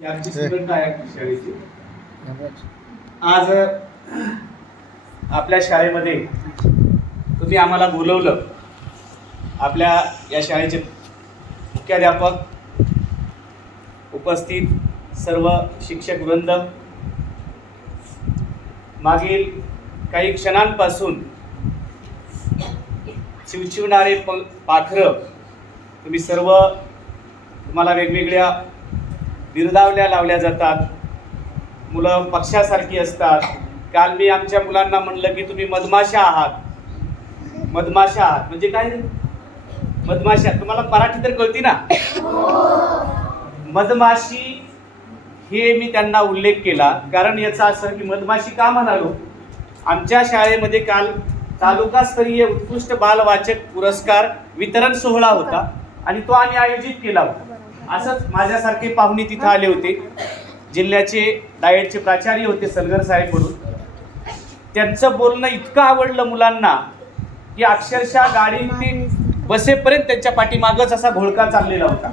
आमची स्टुडंट आहे शाळेची. आज आपल्या शाळेमध्ये तुम्ही आम्हाला बोलवलं. आपल्या या शाळेचे मुख्याध्यापक, उपस्थित सर्व शिक्षक वृंद, मागील काही क्षणांपासून चिवचिवणारे पाखरं, तुम्ही सर्व, तुम्हाला वेगवेगळ्या बिरदावल्या लावल्या जातात. मुलं पक्षासारखी असतात. काल मी आमच्या मुलांना म्हणलं की तुम्ही मधमाशा आहात. मधमाशा आहात म्हणजे काय? मधमाशा तुम्हाला मराठी तर कळती ना? मधमाशी हे मी त्यांना उल्लेख केला कारण याचा असं की मधमाशी का म्हणालो. आमच्या शाळेमध्ये काल तालुकास्तरीय उत्कृष्ट बालवाचक पुरस्कार वितरण सोहळा होता आणि तो आम्ही आयोजित केला होता. असंच माझ्यासारखे पाहुणे तिथं आले होते. जिल्ह्याचे डाएटचे प्राचार्य होते सलगर साहेब म्हणून. त्यांचं बोलणं इतकं आवडलं मुलांना की अक्षरशः गाडी ते बसेपर्यंत त्यांच्या पाठीमागच असा घोळका चाललेला होता.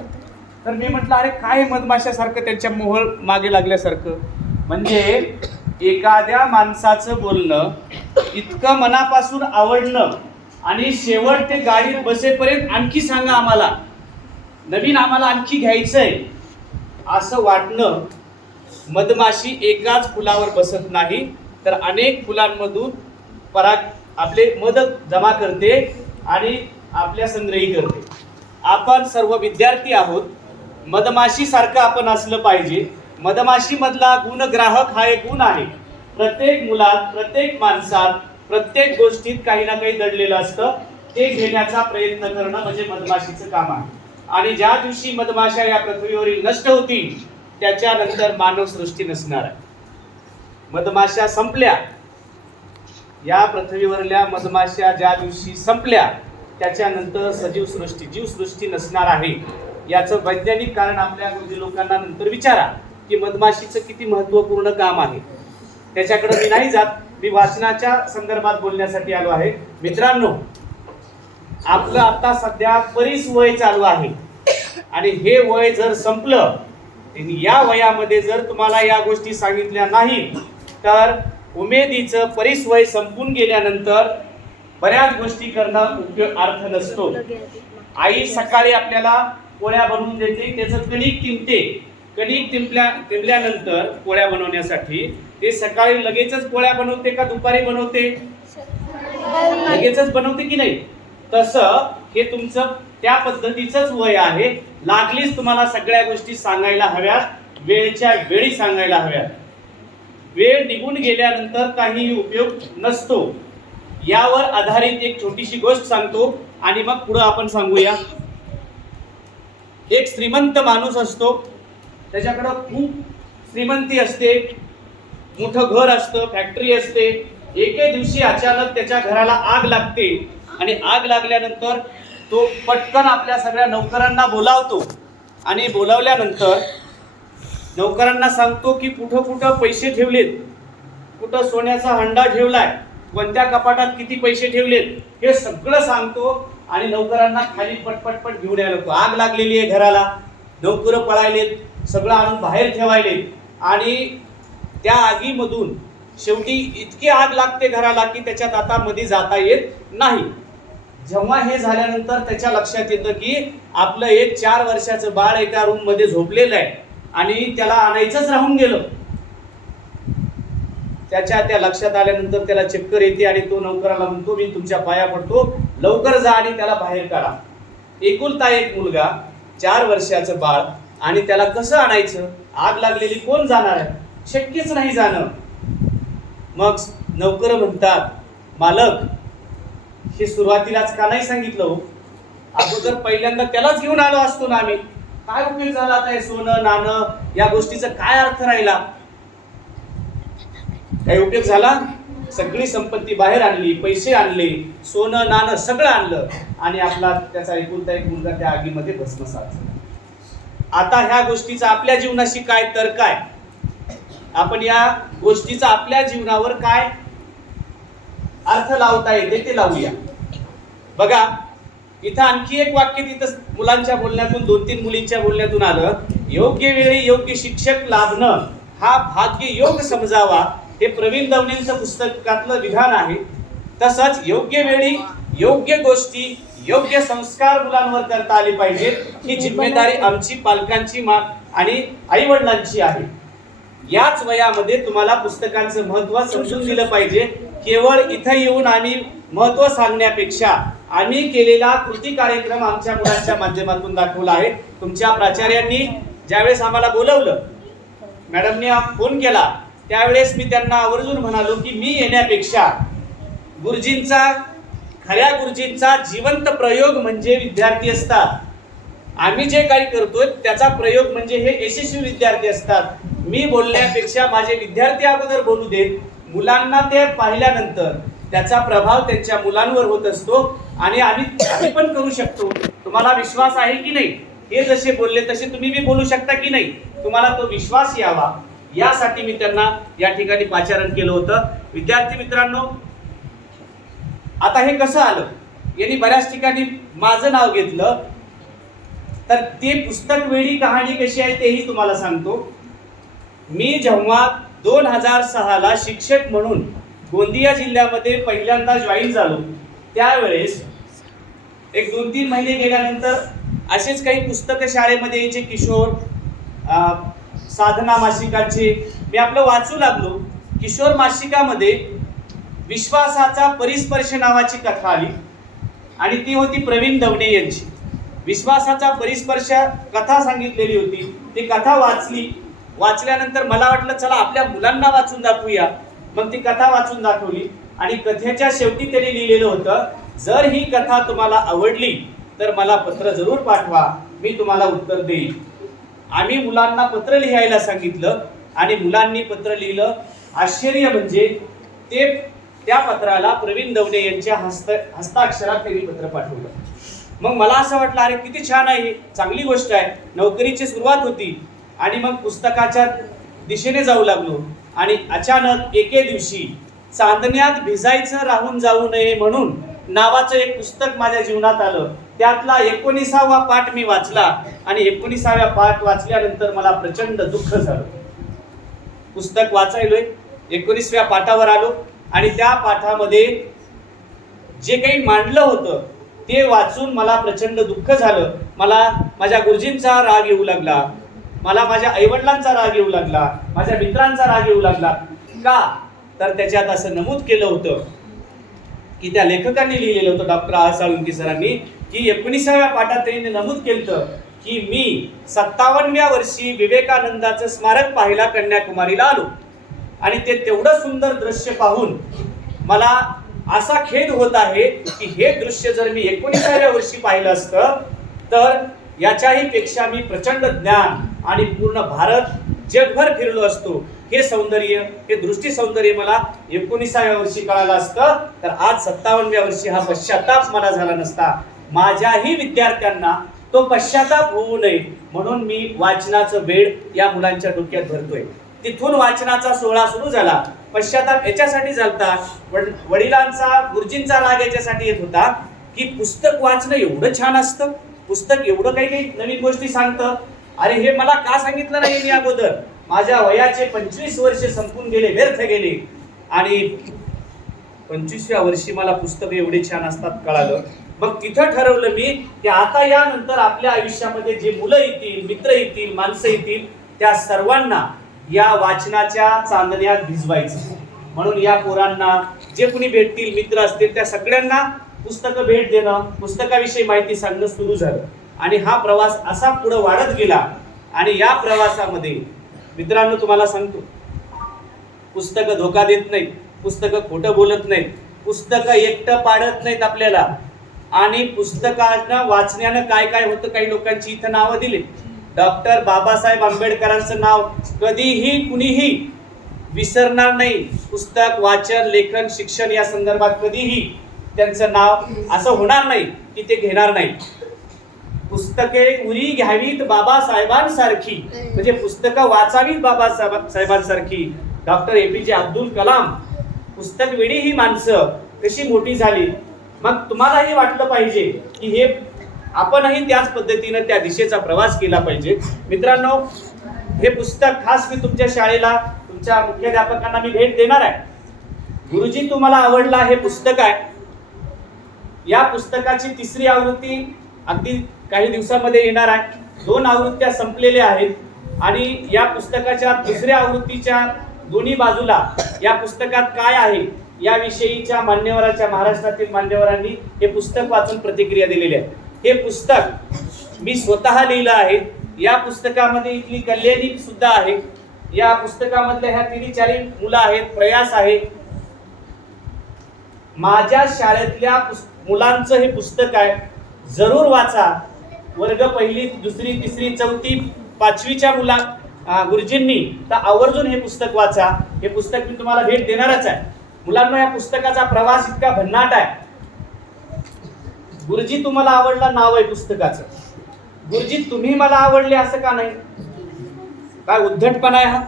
तर मी म्हटलं अरे काय मधमाशासारखं त्यांच्या मोहळ मागे लागल्यासारखं. म्हणजे एखाद्या माणसाचं बोलणं इतकं मनापासून आवडलं आणि शेवट ते गाडीत बसेपर्यंत आणखी सांगा आम्हाला, नवीन आम्हाला आणखी घ्यायचंय असं वाटणं. मधमाशी एकाच फुलावर बसत नाही तर अनेक फुलांमधून पराग आपले मध जमा करते आणि आपल्या संग्रही करते. आपण सर्व विद्यार्थी आहोत. मधमाशी सारखं आपण असलं पाहिजे. मधमाशी मधला गुणग्राहक हा एक गुण आहे. प्रत्येक मुलात, प्रत्येक माणसात, प्रत्येक गोष्टीत काही ना काही दडलेलं असतं. ते घेण्याचा प्रयत्न करणं म्हणजे मधमाशीचं काम आहे. आणि ज्या दिवशी मधमाशा या पृथ्वीवरील नष्ट होतील त्याच्यानंतर मानवसृष्टी नसणार आहे. मधमाशा संपल्या, या पृथ्वीवरल्या मधमाशा ज्या दिवशी संपल्या त्याच्यानंतर सजीव सृष्टी, जीवसृष्टी नसणार आहे. याचं वैज्ञानिक कारण आपल्या गुरुजी लोकांना नंतर विचारा की मधमाशीचं किती महत्त्वपूर्ण काम आहे. त्याच्याकडे मी नाही जात. मी वाचनाच्या संदर्भात बोलण्यासाठी आलो आहे. मित्रांनो, आपलं आता सध्या बरीच वय चालू आहे आणि हे वय जर संपलं, या वयामध्ये जर तुम्हाला या गोष्टी सांगितल्या नाही तर उमेदीचं परिसवय संपून गेल्यानंतर बऱ्याच गोष्टी करणं अर्थ नसतो. आई सकाळी आपल्याला पोळ्या बनवून देते, त्याचं कणिक तिंबते. कणिक तिंबल्यानंतर पोळ्या बनवण्यासाठी ते सकाळी लगेचच पोळ्या बनवते का दुपारी बनवते? लगेचच बनवते की नाही? तसं हे तुमचं त्या पद्धतीचंच वय आहे. लागलीच तुम्हाला सगळ्या गोष्टी सांगायला हव्यात, वेळच्या वेळी सांगायला हव्यात. वेळ निघून गेल्यानंतर काही उपयोग नसतो. यावर आधारित एक छोटीशी गोष्ट सांगतो आणि मग पुढे आपण सांगूया. एक श्रीमंत माणूस असतो, त्याच्याकडे खूप श्रीमंती असते, मोठं घर असतं, फॅक्टरी असते. एके दिवशी अचानक त्याच्या घराला आग लागते आणि आग लागल्यानंतर तो पटकन आपल्या सगळ्या नौकरांना बोलावतो आणि बोलावल्यानंतर नौकरांना सांगतो की कुठं कुठं पैसे ठेवलेत, कुठं सोन्याचा हंडा ठेवलाय, कोणत्या कपाटात किती पैसे ठेवलेत, हे सगळं सांगतो आणि नौकरांना खाली पटपटपट घेऊन यायला लागतो. आग लागलेली आहे घराला, नौकर पळायलेत, सगळं आणून बाहेर ठेवायलेत आणि त्या आगीमधून शेवटी इतकी आग लागते घराला की त्याच्यात आता मध्ये जाता येत नाही. जेव्हा हे झाल्यानंतर त्याच्या लक्षात येतं की आपलं एक 4 वर्षाचं बाळ एका रूम मध्ये झोपलेलं आहे आणि त्याला आणायचंच राहून गेलं. त्या लक्षात आल्यानंतर त्याला चक्कर येते आणि तो नौकराला म्हणतो मी तुमच्या पाया पडतो, लवकर जा आणि त्याला बाहेर काढा. एकुलता एक मुलगा, 4 वर्षाचं बाळ, आणि त्याला कसं आणायचं? आग लागलेली, कोण जाणार आहे? शक्यच नाही जाणं. मग नौकर म्हणतात मालक, हे सुरुवातीलाच का नाही सांगितलं हो? अगोदर पहिल्यांदा त्यालाच घेऊन आलो असतो ना आम्ही. काय उपयोग झाला आता हे सोनं नाणं या गोष्टीचा काय अर्थ राहिला? काही उपयोग झाला? सगळी संपत्ती बाहेर आणली, पैसे आणले, सोनं नाणं सगळं आणलं आणि आपला त्याचा एकुलता एक मुलगा त्या आगीमध्ये भस्मसात झाला. आता ह्या गोष्टीचा आपल्या जीवनाशी काय तर्क आहे? आपण या गोष्टीचा आपल्या जीवनावर काय अर्थ लावता येते ते लावूया. बघा, इथं आणखी एक वाक्य तिथं मुलांच्या बोलण्यातून 2-3 मुलींच्या बोलण्यातून आलं, योग्य वेळी योग्य शिक्षक लाभणं हा भाग्य योग समजावा. हे प्रवीण दवणेंचं पुस्तकातलं विधान आहे. तसंच योग्य वेळी योग्य गोष्टी योग्य संस्कार मुलांवर करता आले पाहिजेत ही जिम्मेदारी आमची पालकांची आणि आई वडिलांची आहे. याच वयामध्ये तुम्हाला पुस्तकांचं महत्त्व समजून दिलं पाहिजे. केवळ इथं येऊन आम्ही महत्त्व सांगण्यापेक्षा आम्ही केलेला कृती कार्यक्रम आमच्या मुलांच्या माध्यमातून दाखवला आहे. तुमच्या प्राचार्यांनी ज्यावेळेस आम्हाला बोलवलं, मॅडमने फोन केला, त्यावेळेस मी त्यांना आवर्जून म्हणालो की मी येण्यापेक्षा खऱ्या गुरुजींचा जिवंत प्रयोग म्हणजे विद्यार्थी असतात. आम्ही जे काही करतोय त्याचा प्रयोग म्हणजे हे यशस्वी विद्यार्थी असतात. मी बोलण्यापेक्षा माझे विद्यार्थी अगोदर बोलू देत. मुलांना ते पाहिल्यानंतर त्याचा प्रभाव त्यांच्या मुलांवर होत असतो आणि आम्ही पण करू शकतो. तुम्हाला विश्वास आहे की नाही? हे जसे बोलले तसे तुम्ही बी बोलू शकता की नाही? तुम्हाला तो विश्वास यावा यासाठी मी त्यांना या ठिकाणी पाचारण केलं होतं. विद्यार्थी मित्रांनो, आता हे कसं आलं, यांनी बऱ्याच ठिकाणी माझं नाव घेतलं, तर ते पुस्तक वेळी कहाणी कशी आहे तेही तुम्हाला सांगतो. मी जेव्हा 2006 शिक्षक म्हणून गोंदिया जिल्ह्यामध्ये पहिल्यांदा जॉईन झालो, त्यावेळेस एक 2-3 महिने गेल्यानंतर असेच काही पुस्तकं शाळेमध्ये यायचे, किशोर साधना मासिकाचे मी आपलं वाचू लागलो. किशोर मासिकामध्ये विश्वासाचा परिस्पर्श नावाची कथा आली आणि ती होती प्रवीण दवणे यांची. विश्वासाचा परिस्पर्श कथा सांगितलेली होती. ती कथा वाचल्यानंतर मला वाटलं चला आपल्या मुलांना वाचून दाखवूया. मग ती कथा वाचून दाखवली आणि कथेच्या शेवटी त्यांनी लिहिलेलं होतं, जर ही कथा तुम्हाला आवडली तर मला पत्र जरूर पाठवा, मी तुम्हाला उत्तर देईन. आम्ही मुलांना पत्र लिहायला सांगितलं आणि मुलांनी पत्र लिहिलं. आश्चर्य म्हणजे त्या पत्राला प्रवीण दवणे यांच्या हस्ताक्षरात त्यांनी पत्र पाठवलं. मग मला असं वाटलं अरे किती छान आहे, चांगली गोष्ट आहे. नोकरीची सुरुवात होती आणि मग पुस्तकाच्या दिशेने जाऊ लागलो आणि अचानक एके दिवशी चांदण्यात भिजायचं राहून जाऊ नये म्हणून नावाचं एक पुस्तक माझ्या जीवनात आलं. त्यातला 19वा पाठ मी वाचला आणि 19व्या पाठ वाचल्यानंतर मला प्रचंड दुःख झालं. पुस्तक वाचायलोय, 19व्या पाठावर आलो आणि त्या पाठामध्ये जे काही मांडलं होतं ते वाचून मला प्रचंड दुःख झालं. मला माझ्या गुरुजींचा राग येऊ लागला, मला माझ्या आईवडिलांचा राग येऊ लागला, माझ्या मित्रांचा राग येऊ लागला. का तर त्याच्यात असं नमूद केलं होतं की त्या लेखकांनी लिहिलेलं होतं, डॉक्टर आर साळुंके सरांनी, की 19व्या पाठात त्यांनी नमूद केलं की मी 57व्या वर्षी विवेकानंदाचं स्मारक पाहायला कन्याकुमारीला आलो आणि ते तेवढं सुंदर दृश्य पाहून मला असा खेद होत आहे की हे दृश्य जर मी 19व्या वर्षी पाहिलं असतं तर याच्याही पेक्षा मी प्रचंड ज्ञान आणि पूर्ण भारत जगभर फिरलो असतो. हे सौंदर्य, हे दृष्टी सौंदर्य मला 19व्या वर्षी कळालं असतं तर आज 57व्या वर्षी हा पश्चाताप मला झाला नसता. माझ्याही विद्यार्थ्यांना तो पश्चाताप होऊ नये म्हणून मी वाचनाचं वेळ या मुलांच्या डोक्यात भरतोय. तिथून वाचनाचा सोहळा सुरू झाला. पश्चाताप याच्यासाठी झालता, वडिलांचा गुरुजींचा राग याच्यासाठी येत होता की पुस्तक वाचणं एवढं छान असतं, पुस्तक एवढं काही काही नवीन गोष्टी सांगतं. अरे हे मला का सांगितलं नाही मी अगोदर? माझ्या वयाचे 25 वर्ष संपून गेले, व्यर्थ गेले आणि 25व्या वर्षी मला पुस्तक एवढे छान असतात कळालं. मग तिथं ठरवलं मी की आता यानंतर आपल्या आयुष्यामध्ये जे मुलं येतील, मित्र येतील, माणसं येतील, त्या सर्वांना या वाचनाच्या चांदण्यात भिजवायचं. म्हणून या पोरांना जे कुणी भेटतील, मित्र असतील, त्या सगळ्यांना पुस्तकं भेट देणं, पुस्तकाविषयी माहिती सांगणं सुरू झालं आणि हा प्रवास असा पुढे वाढत गेला. आणि या प्रवासामध्ये मित्रांनो तुम्हाला सांगतो, पुस्तकं धोका देत नाहीत, पुस्तकं खोटं बोलत नाहीत, पुस्तकं एकटं पाडत नाहीत आपल्याला. आणि पुस्तकानं वाचण्यानं काय काय होतं, काही लोकांची इथं नावं दिली. डॉक्टर बाबासाहेब आंबेडकरांचं नाव कधीही कुणीही विसरणार नाही. पुस्तक वाचन, लेखन, शिक्षण या संदर्भात कधीही त्यांचं नाव असं होणार नाही की ते घेणार नाही. पुस्तके उरी घ्यावीत बाबासाहेबांसारखी, म्हणजे पुस्तकं वाचावीत बाबासाहेबांसारखी. डॉक्टर APJ अब्दुल कलाम, पुस्तक वेडी ही माणसं कशी मोठी झाली. मग तुम्हालाही वाटलं पाहिजे की हे आपणही त्याच पद्धतीनं त्या दिशेचा प्रवास केला पाहिजे. मित्रांनो, हे पुस्तक खास मी तुमच्या शाळेला तुमच्या मुख्याध्यापकांना मी भेट देणार आहे. गुरुजी तुम्हाला आवडला हे पुस्तक आहे. या पुस्तकाची 3री आवृत्ती अगदी काही दिवसामध्ये येणार आहे. 2 आवृत्त्या संपलेल्या आहेत आणि या पुस्तकाच्या 2ऱ्या आवृत्तीच्या दोन्ही बाजूला या पुस्तकात काय आहे याविषयीच्या मान्यवरांच्या महाराष्ट्रातील मान्यवरांनी हे पुस्तक वाचून प्रतिक्रिया दिलेली आहे. हे पुस्तक मी स्वतः लिहिलं आहे. या पुस्तकामध्ये इथली कल्याणी सुद्धा आहे. या पुस्तकामधल्या ह्या 3-4 मुलं आहेत, प्रयास आहे. माझ्या शाळेतल्या मुलांचं हे पुस्तक आहे. जरूर वाचा. वर्ग 1, 2, 3, 4, 5वीच्या गुरुजींनी तर आवर्जून हे पुस्तक वाचा. हे पुस्तक मी तुम्हाला भेट देणारच आहे. मुलांना या पुस्तकाचा प्रवास इतका भन्नाट आहे. गुरुजी तुम्हाला आवडला नाव आहे पुस्तकाचं. गुरुजी तुम्ही मला आवडले असं का नाही? काय उद्धटपणा आहे हा?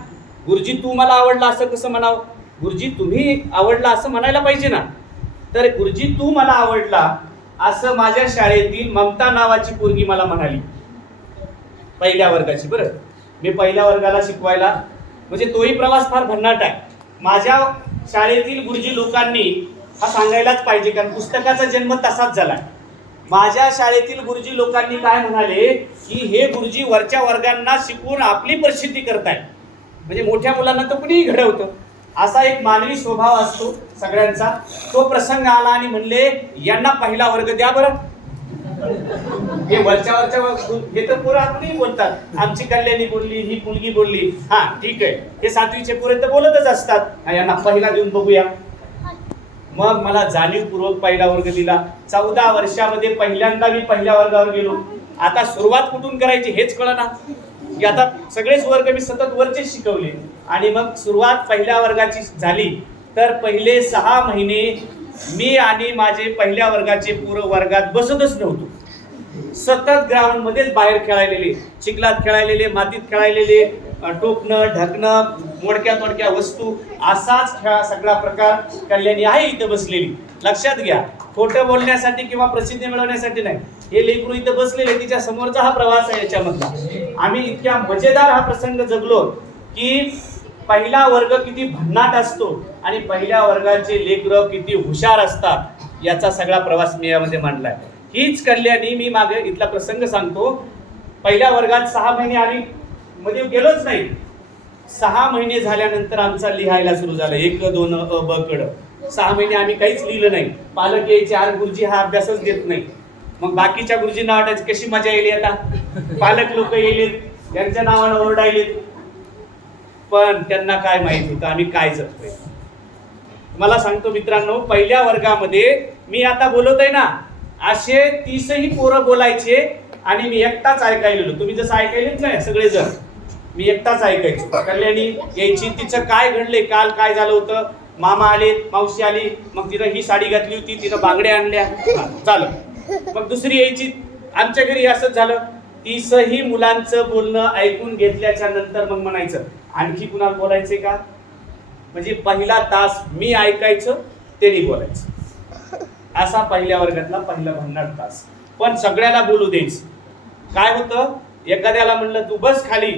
गुरुजी तू मला आवडला असं कसं म्हणावं? गुरुजी तुम्ही आवडला असं म्हणायला पाहिजे ना. तर गुरुजी तू मला आवडला असं माझ्या शाळेतील ममता नावाची पोरगी मला म्हणाली. पहिल्या वर्गाची. बरं, मी पहिल्या वर्गाला शिकवायला, म्हणजे तोही प्रवास फार भन्नाट आहे. माझ्या शाळेतील गुरुजी लोकांनी हा सांगायलाच पाहिजे, कारण पुस्तकाचा जन्म तसाच झाला. माझ्या शाळेतील गुरुजी लोकांनी काय म्हणाले की हे गुरुजी वरच्या वर्गांना शिकवून आपली प्रसिद्धी करतायत. म्हणजे मोठ्या मुलांना तर कुणीही घडवतं. असा एक मानवी स्वभाव असतो सगळ्यांचा. तो प्रसंग आला आणि म्हणले यांना पहिला वर्ग द्या बरं. हे वरच्या हे तर पुरं आपणही बोलतात. आमची कल्याणी बोलली, ही मुलगी बोलली, हा ठीक आहे. हे 7वीचे पुरे तर बोलतच असतात, यांना पहिला देऊन बघूया. मग मला जाणीवपूर्वक पहिला वर्ग दिला. 14 वर्षामध्ये पहिल्यांदा मी पहिल्या वर्गावर गेलो. आता सुरुवात कुठून करायची हेच कळना की आता सगळेच वर्ग मी सतत वरचे शिकवले. आणि मग सुरुवात पहिल्या वर्गाची झाली तर पहिले 6 महिने मी आणि माझे पहिल्या वर्गाचे पोरं वर्गात बसतच नव्हतो. सतत ग्राउंड मध्येच बाहेर खेळायलेले, चिखलात खेळायलेले, मातीत खेळायलेले, टोकणं ढकणं, मोडक्या तोडक्या वस्तू, असाच खेळा सगळा प्रकार कल्याणी आहे इथं बसलेली. लक्षात घ्या, खोटं बोलण्यासाठी किंवा प्रसिद्धी मिळवण्यासाठी नाही. हे लेकरू इथं बसलेले, तिच्या समोरचा हा प्रवास आहे. याच्यामधला आम्ही इतक्या मजेदार हा प्रसंग जगलो की पहिला वर्ग किती भन्नाट असतो आणि पहिल्या वर्गाचे लेकरं किती हुशार असतात याचा सगळा प्रवास मी यामध्ये मांडलाय. हीच कल्याणी. मी मागे इथला प्रसंग सांगतो. पहिल्या वर्गात 6 महिने आम्ही मध्ये गेलोच नाही. 6 महिने झाल्यानंतर आमचा लिहायला सुरू झालं. 1, 2, अ, ब, क, ड. 6 महिने आम्ही काहीच लिहिलं नाही. पालक यायचे, आज गुरुजी हा अभ्यासच देत नाही. मग बाकीच्या गुरुजींना वाटायचं कशी मजा येईल आता, पालक लोक येईल यांच्या नावानं ओरडायलेत. पण त्यांना काय माहित होतं आम्ही काय जगतोय. मला सांगतो मित्रांनो, पहिल्या वर्गामध्ये मी आता बोलत आहे ना, असे 30ही पोरं बोलायचे आणि मी एकटाच ऐकायलेलो. तुम्ही जसं ऐकायलेत नाही सगळेजण, मी एकटाच ऐकायचो. कल्याणी यायची, तिचं काय घडलंय, काल काय झालं होतं, मामा आले, मावशी आली, मग तिनं ही साडी घातली होती, तिनं बांगड्या आणल्या, झालं. मग दुसरी यायची, आमच्या घरी असंच झालं. 30ही मुलांचं बोलणं ऐकून घेतल्याच्या नंतर मग म्हणायचं आणखी कुणाला बोलायचंय का. म्हणजे पहिला तास मी ऐकायचं, त्यांनी बोलायचं. असा पहिल्या वर्गातला पहिला भन्नाट तास. पण सगळ्याला बोलू द्यायचं. काय होतं, एखाद्याला म्हणलं तू बस खाली,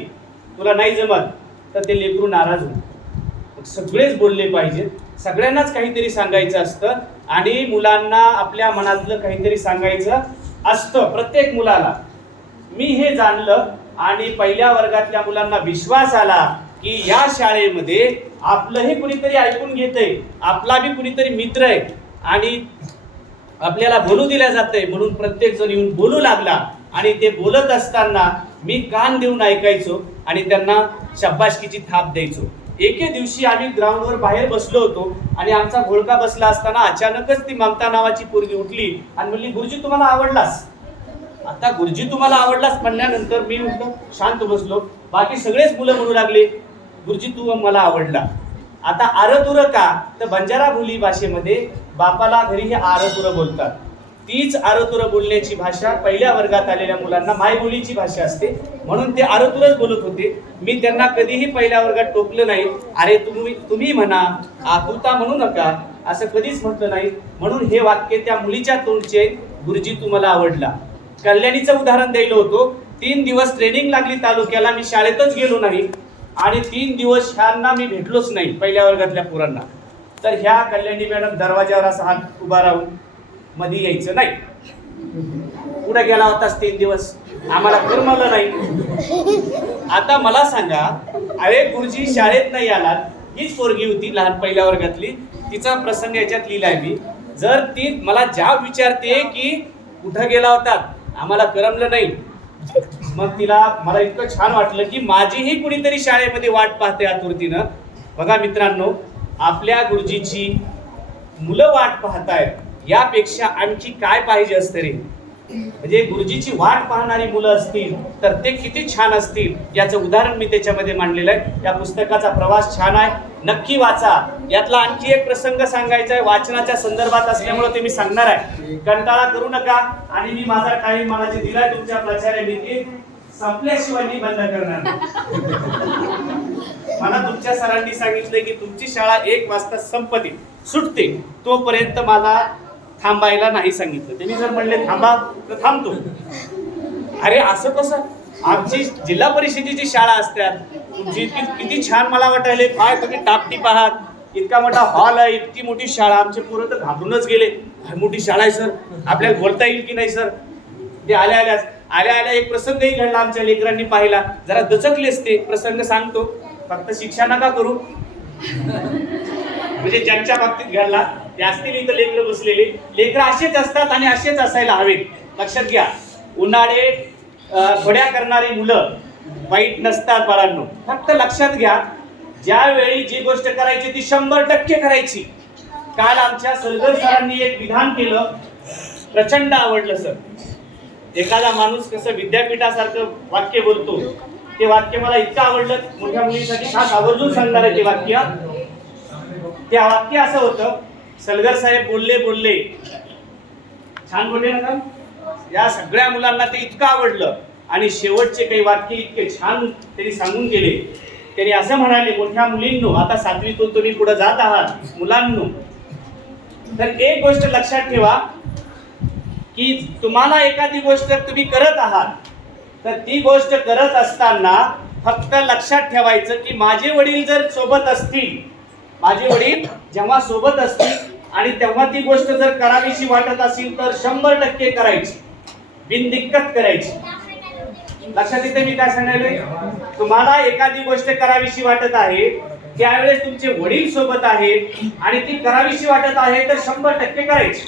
तुला नाही जमत, तर ते लेकरू नाराज होतं. सगळेच बोलले पाहिजेत, सगळ्यांनाच काहीतरी सांगायचं असतं आणि मुलांना आपल्या मनातलं काहीतरी सांगायचं असतं प्रत्येक मुलाला. मी हे जाणलं आणि पहिल्या वर्गातल्या मुलांना विश्वास आला की या शाळेमध्ये आपलंही कुणीतरी ऐकून घेतंय, आपला बी कुणीतरी मित्र आहे आणि आपल्याला बोलू दिल्या जातंय. म्हणून प्रत्येक जण येऊन बोलू लागला आणि ते बोलत असताना मी कान देऊन ऐकायचो आणि त्यांना शाबासकीची थाप द्यायचो. एके दिवशी आम्ही ग्राउंडवर बाहेर बसलो होतो आणि आमचा घोळका बसला असताना अचानकच ती ममता नावाची पोरगी उठली आणि म्हणली गुरुजी तुम्हाला आवडलास. आता गुरुजी तुम्हाला आवडलास म्हणल्यानंतर मी म्हटलं शांत बसलो. बाकी सगळेच मुलं म्हणू लागले गुरुजी तू मला आवडला. आता आरतुर का, तर बंजारा बोली भाषेमध्ये बापाला घरी हे आरतुर बोलतात. तीच आरतुर बोलण्याची भाषा पहिल्या वर्गात आलेल्या मुलांना मायबोलीची भाषा असते, म्हणून ते आरतुरच बोलत होते. मी त्यांना कधीही पहिल्या वर्गात टोकलं नाही. अरे तुम्ही म्हणा, आतुता म्हणू नका, असं कधीच म्हटलं नाही. म्हणून हे वाक्य त्या मुलीच्या तोंडचे गुरुजी तुम्हाला आवडला. कल्याणीचं उदाहरण द्यायला होतो. 3 दिवस ट्रेनिंग लागली तालुक्याला, मी शाळेतच गेलो नाही आणि 3 दिवस ह्यांना मी भेटलोच नाही पहिल्या वर्गातल्या पोरांना. तर ह्या कल्याणी मॅडम दरवाज्यावर असा हात उभा राहून मध्ये यायचं नाही. पुढे गेला होतास 3 दिवस, आम्हाला करमलं नाही. आता मला सांगा, अरे गुरुजी शाळेत नाही आलात, हीच पोरगी होती लहान पहिल्या वर्गातली, तिचा प्रसंग याच्यात लिहिलाय मी. जर ती मला ज्या विचारते की कुठं गेला होता, आम्हाला करमलं नाही, मग मला इतकं छान वाटलं की माझीही कुणीतरी शाळेमध्ये वाट पाहते आतुरतीनं. बघा मित्रांनो, आपल्या गुरुजीची मुलं वाट पाहतायत, यापेक्षा आणखी काय पाहिजे असतं रे. म्हणजे गुरुजीची वाट पाहणारी मुलं असतील तर ते किती छान असतील, याचं उदाहरण मी त्याच्यामध्ये मांडलेलं आहे. या पुस्तकाचा प्रवास छान आहे, नक्की वाचा. यातला आणखी एक प्रसंग सांगायचा आहे, वाचनाच्या संदर्भात असल्यामुळे ते मी सांगणार आहे. कंटाळा करू नका. आणि मी माझा टाइम मला जे दिलाय तुमच्या प्राचार्यांनी ते संपल्याशिवाय मी बंद करणार नाही. मला तुमच्या सरांनी सांगितलं की तुमची शाळा 1 वाजता संपते, सुटते, तोपर्यंत मला थांबायला नाही सांगितलं. त्यांनी जर म्हणले थांबा तर थांबतो. अरे असं कसं, आमची जिल्हा परिषदेची शाळा असतात, तुमची किती छान मला वाटायले, काय तुम्ही टापटीप आहात, इतका मोठा हॉल आहे, इतकी मोठी शाळा. आमचे पोरं तर घाबरूनच गेले, मोठी शाळा आहे सर, आपल्याला बोलता येईल की नाही सर. ते आल्या एक प्रसंगही घडला, आमच्या लेकरांनी पाहिला, जरा दचकलेच. ते प्रसंग सांगतो, फक्त शिक्षा नका करू. म्हणजे ज्यांच्या बाबतीत घडला ते असतील इथं लेकरं बसलेले. लेकरं असेच असतात आणि असेच असायला हवेत. लक्षात घ्या, उन्हाळे घोड्या करणारी मुलं वाईट नसतात बाळांनो. फक्त लक्षात घ्या, ज्यावेळी जी गोष्ट करायची ती 100% करायची. काल आमच्या सलगर सरांनी एक विधान केलं, प्रचंड आवडलं सर. एखादा माणूस कसं विद्यापीठासारखं वाक्य बोलतो, ते वाक्य मला इतकं आवडलं, मोठ्या मुलीसाठी खास आवर्जून सांगणार आहे ते वाक्य. ते वाक्य असं होतं, सलगर साहेब बोलले छान बोलले ना, या सगळ्या मुलांना ते इतकं आवडलं आणि शेवटचे काही वाक्य इतके छान त्यांनी सांगून गेले. त्यांनी असं म्हणाले, मोठ्या मुलींनो, आता 7वीतून तुम्ही पुढे जात आहात मुलांनो, तर एक गोष्ट लक्षात ठेवा की तुम्हाला एखादी गोष्ट तुम्ही करत आहात, तर ती गोष्ट करत असताना फक्त लक्षात ठेवायचं की माझे वडील जर सोबत असतील, माझे वडील जेव्हा सोबत असतील आणि तेव्हा ती गोष्ट जर करावीशी वाटत असेल तर 100% करायची, बिनदिक्कत करायची. लक्षात येते मी काय सांगायलोय. तुम्हाला एखादी गोष्ट करावीशी वाटत आहे, त्यावेळेस तुमचे वडील सोबत आहेत आणि ती करावीशी वाटत आहे तर 100% करायची.